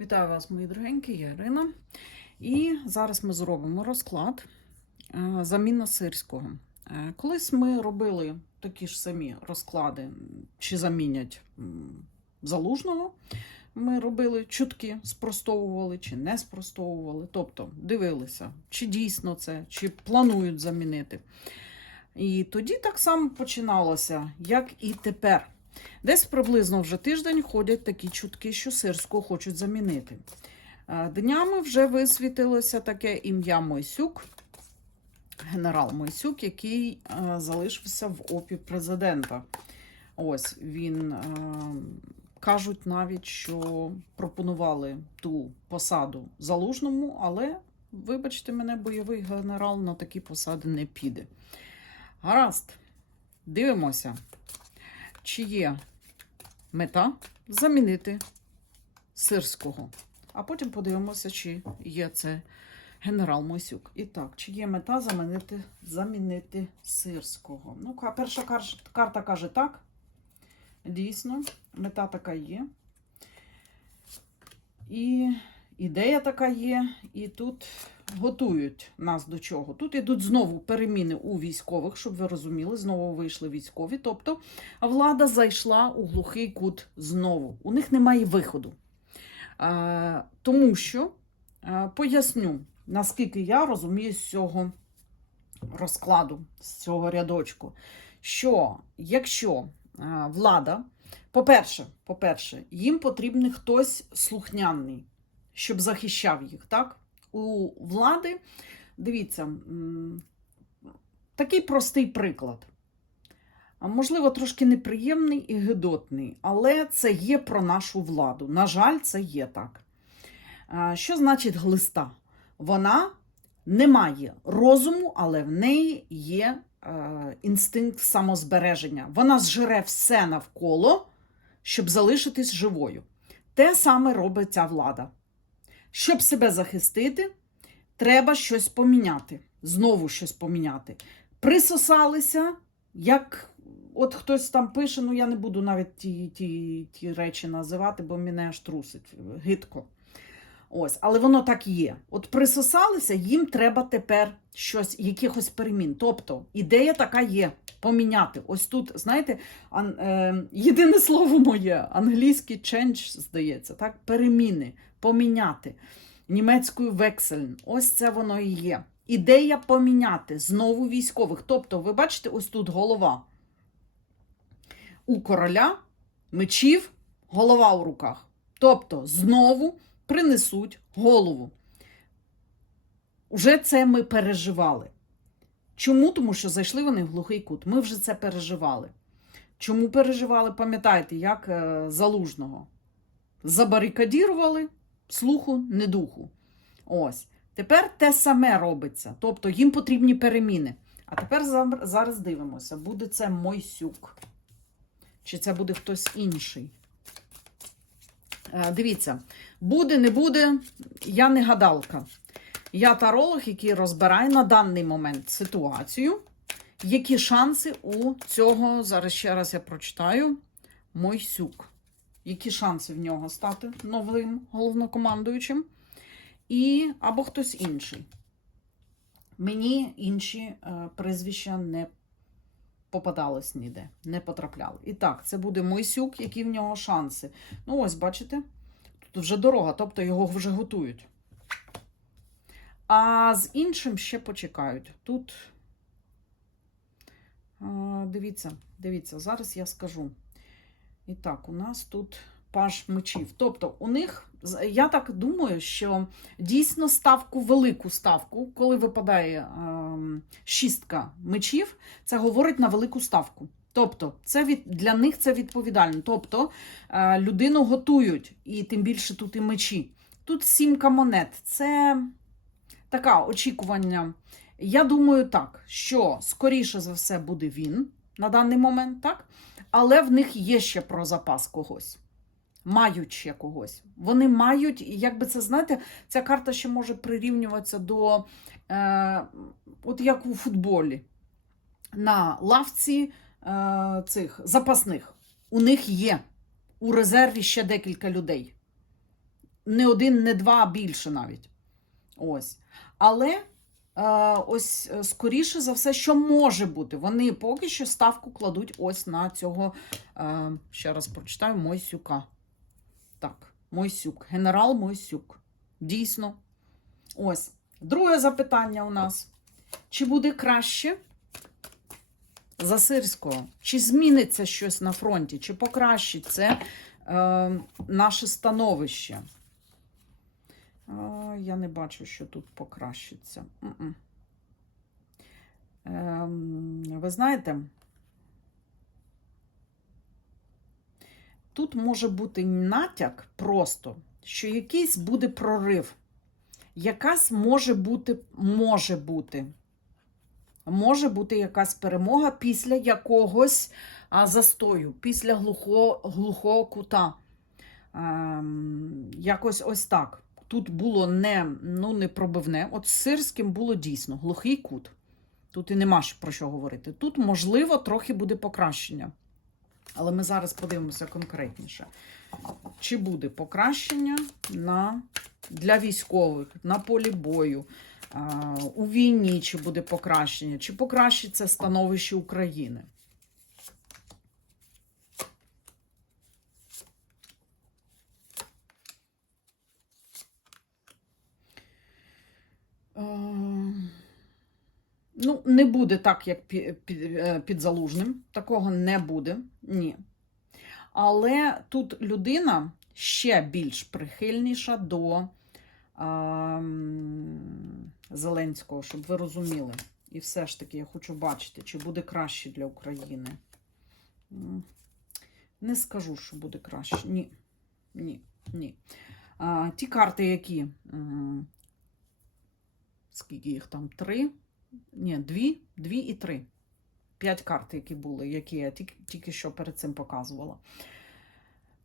Вітаю вас, мої дорогенькі, я Ірина. І зараз ми зробимо розклад е, заміна сирського. Е, Колись ми робили такі ж самі розклади, чи замінять залужного. Ми робили чутки, спростовували чи не спростовували. Тобто дивилися, чи дійсно це, чи планують замінити. І тоді так само починалося, як і тепер. Десь приблизно вже тиждень ходять такі чутки, що сирського хочуть замінити. Днями вже висвітилося таке ім'я Мойсюк, генерал Мойсюк, який залишився в опі президента. Ось він кажуть навіть, що пропонували ту посаду залужному, але, вибачте мене, бойовий генерал на такі посади не піде. Гаразд, дивимося чи є мета замінити сирського. А потім подивимося, чи є це генерал Мосюк. І так, чи є мета замінити, замінити сирського? Ну, перша кар- карта каже так. Дійсно, мета така є. І ідея така є, і тут готують нас до чого. Тут ідуть знову переміни у військових, щоб ви розуміли, знову вийшли військові. Тобто влада зайшла у глухий кут знову. У них немає виходу. А, тому що а, поясню, наскільки я розумію з цього розкладу, з цього рядочку, що якщо а, влада, по-перше, по-перше, їм потрібен хтось слухняний, щоб захищав їх, так? У влади, дивіться, такий простий приклад. Можливо, трошки неприємний і гидотний, але це є про нашу владу. На жаль, це є так. Що значить глиста? Вона не має розуму, але в неї є е, інстинкт самозбереження. Вона зжере все навколо, щоб залишитись живою. Те саме робить ця влада. Щоб себе захистити, треба щось поміняти. Знову щось поміняти. Присосалися, як от хтось там пише, ну я не буду навіть ті, ті, ті речі називати, бо мене аж трусить гидко. Ось, але воно так є. От присосалися, їм треба тепер щось, якихось перемін. Тобто ідея така є поміняти. Ось тут, знаєте, ан, е, єдине слово моє, англійський change, здається, так? Переміни, поміняти. Німецькою вексельн. Ось це воно і є. Ідея поміняти знову військових. Тобто, ви бачите, ось тут голова. У короля мечів голова у руках. Тобто, знову принесуть голову. Уже це ми переживали. Чому? Тому що зайшли вони в глухий кут. Ми вже це переживали. Чому переживали? Пам'ятаєте, як е, залужного? Забарикадірували слуху, не духу. Ось. Тепер те саме робиться. Тобто їм потрібні переміни. А тепер зараз дивимося, буде це Мойсюк. Чи це буде хтось інший? Е, Дивіться, буде, не буде, я не гадалка. Я таролог, який розбирає на даний момент ситуацію, які шанси у цього, зараз ще раз я прочитаю, Мойсюк. Які шанси в нього стати новим головнокомандуючим? І або хтось інший. Мені інші е, прізвища не попадались ніде, не потрапляли. І так, це буде Мойсюк, які в нього шанси. Ну, ось, бачите, тут вже дорога, тобто його вже готують. А з іншим ще почекають. Тут, дивіться, дивіться, зараз я скажу. І так, у нас тут паш мечів. Тобто, у них, я так думаю, що дійсно ставку, велику ставку, коли випадає ем, шістка мечів, це говорить на велику ставку. Тобто, це від, для них це відповідально. Тобто, е, людину готують, і тим більше тут і мечі. Тут сімка монет. Це таке очікування. Я думаю так, що скоріше за все буде він на даний момент, так? Але в них є ще про запас когось. Мають ще когось. Вони мають, і як би це знаєте, ця карта ще може прирівнюватися до, е, от як у футболі, на лавці е, цих запасних. У них є у резерві ще декілька людей. не один, не два, а більше навіть. Ось. Але е, ось е, скоріше за все, що може бути. Вони поки що ставку кладуть ось на цього, е, ще раз прочитаю, Мойсюка. Так, Мойсюк, генерал Мойсюк. Дійсно. Ось. Друге запитання у нас. Чи буде краще за Сирського? Чи зміниться щось на фронті? Чи покращить це е, наше становище? Я не бачу, що тут покращиться. Ем, ви знаєте, тут може бути натяк просто, що якийсь буде прорив. Якась може бути, може бути. Може бути якась перемога після якогось а, застою, після глухого, глухого кута. Ем, якось ось так. Тут було не, ну, не пробивне. От з Сирським було дійсно глухий кут. Тут і нема про що говорити. Тут, можливо, трохи буде покращення. Але ми зараз подивимося конкретніше. Чи буде покращення на, для військових на полі бою, у війні, чи буде покращення, чи покращиться становище України? Ну, не буде так, як пі- пі- е, під залужним. Такого не буде. Ні. Але тут людина ще більш прихильніша до а, Зеленського, щоб ви розуміли. І все ж таки я хочу бачити, чи буде краще для України. Не скажу, що буде краще. Ні. Ні. Ні. А, ті карти, які. Скільки їх там? Три? Ні, дві, дві і три. П'ять карт, які були, які я тільки, тільки що перед цим показувала.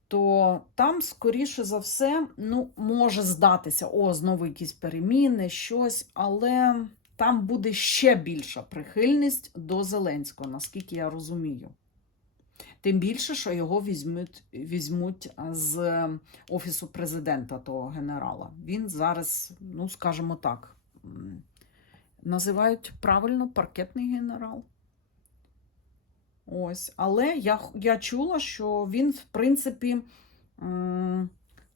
То там, скоріше за все, ну, може здатися, о, знову якісь переміни, щось, але там буде ще більша прихильність до Зеленського, наскільки я розумію. Тим більше, що його візьмуть, візьмуть з офісу президента, того генерала. Він зараз, ну, скажімо так, називають правильно паркетний генерал. Ось. Але я, я чула, що він, в принципі,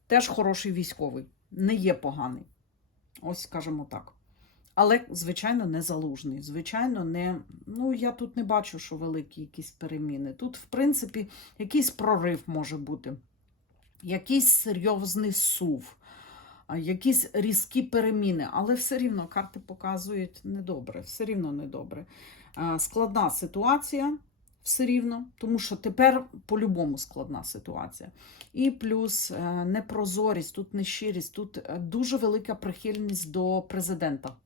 теж хороший військовий, не є поганий. Ось скажімо так. Але, звичайно, не залужний. Звичайно, не. Ну, я тут не бачу, що великі якісь переміни. Тут, в принципі, якийсь прорив може бути, якийсь серйозний сув, якісь різкі переміни. Але все рівно карти показують недобре, все рівно недобре. Складна ситуація. Все рівно, тому що тепер по-любому складна ситуація. І плюс е, непрозорість, тут нещирість, тут е, дуже велика прихильність до президента,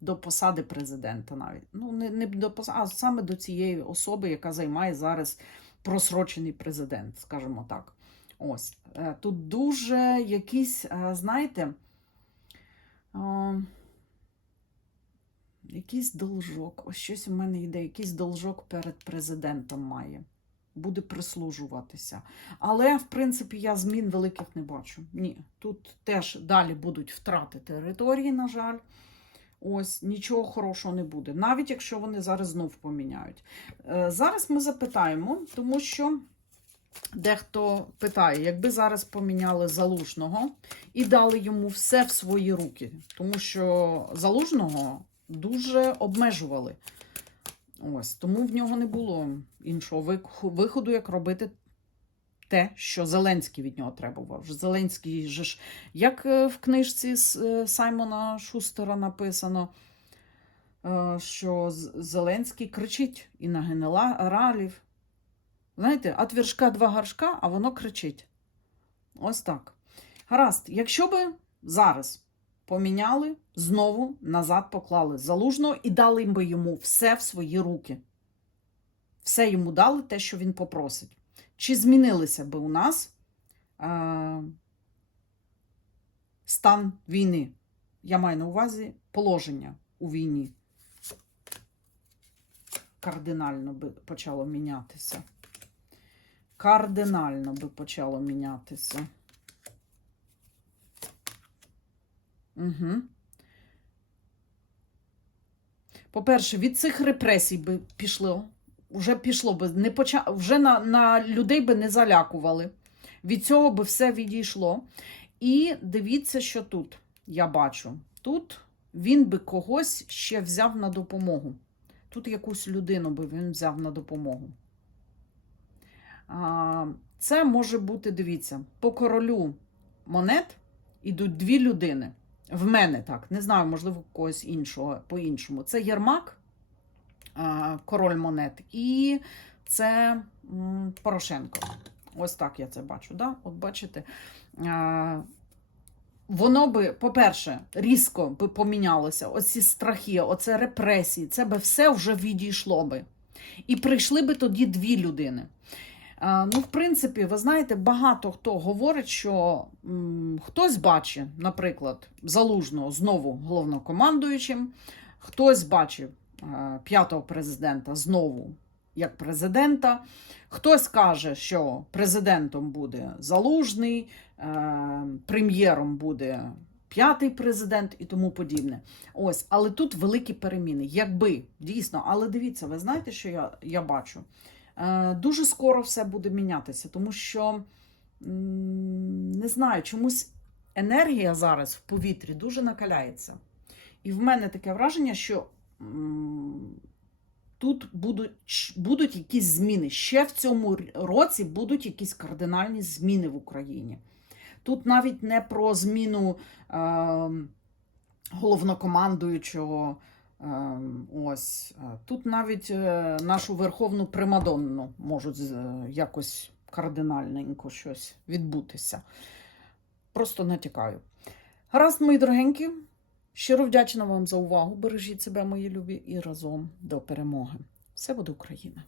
до посади президента навіть. Ну, не, не до посади, а саме до цієї особи, яка займає зараз просрочений президент, скажімо так. Ось. Е, Тут дуже якийсь, е, знаєте, е, Якийсь должок, ось щось у мене йде, якийсь должок перед президентом має. Буде прислужуватися. Але, в принципі, я змін великих не бачу. Ні. Тут теж далі будуть втрати території, на жаль. Ось нічого хорошого не буде. Навіть якщо вони зараз знов поміняють. Зараз ми запитаємо, тому що дехто питає, якби зараз поміняли залужного і дали йому все в свої руки, тому що залужного дуже обмежували. Ось, тому в нього не було іншого виходу, як робити те, що Зеленський від нього требував. Зеленський же ж, як е, в книжці е, Саймона Шустера написано, е, що Зеленський кричить і на генералів. Знаєте, от вершка два горшка, а воно кричить. Ось так. Гаразд, якщо би зараз поміняли, знову назад поклали залужного і дали би йому все в свої руки. Все йому дали те, що він попросить. Чи змінилися би у нас е, стан війни? Я маю на увазі положення у війні. Кардинально би почало мінятися. Кардинально би почало мінятися. Угу. По-перше, від цих репресій би пішло. Вже пішло би, не поча... вже на, на людей би не залякували. Від цього би все відійшло. І дивіться, що тут я бачу. Тут він би когось ще взяв на допомогу. Тут якусь людину би він взяв на допомогу. Це може бути, дивіться, по королю монет ідуть дві людини. В мене так, не знаю, можливо, когось іншого по-іншому. Це Єрмак, король монет, і це Порошенко. Ось так я це бачу. Да? От бачите, воно би, по-перше, різко би помінялося. Оці страхи, оце репресії, це би все вже відійшло би. І прийшли би тоді дві людини. А, Ну, в принципі, ви знаєте, багато хто говорить, що м, хтось бачить, наприклад, залужного знову головнокомандуючим, хтось бачив е, п'ятого президента знову як президента, хтось каже, що президентом буде залужний, е, прем'єром буде п'ятий президент і тому подібне. Ось, але тут великі переміни. Якби дійсно, але дивіться, ви знаєте, що я, я бачу? Е, Дуже скоро все буде мінятися, тому що не знаю, чомусь енергія зараз в повітрі дуже накаляється. І в мене таке враження, що тут будуть, будуть якісь зміни. Ще в цьому році будуть якісь кардинальні зміни в Україні. Тут навіть не про зміну е, головнокомандуючого. Ем, Ось е, тут навіть е, нашу верховну примадонну можуть е, якось кардинальненько щось відбутися. Просто натякаю. Гаразд, мої дорогенькі, щиро вдячна вам за увагу. Бережіть себе, мої любі, і разом до перемоги. Все буде Україна!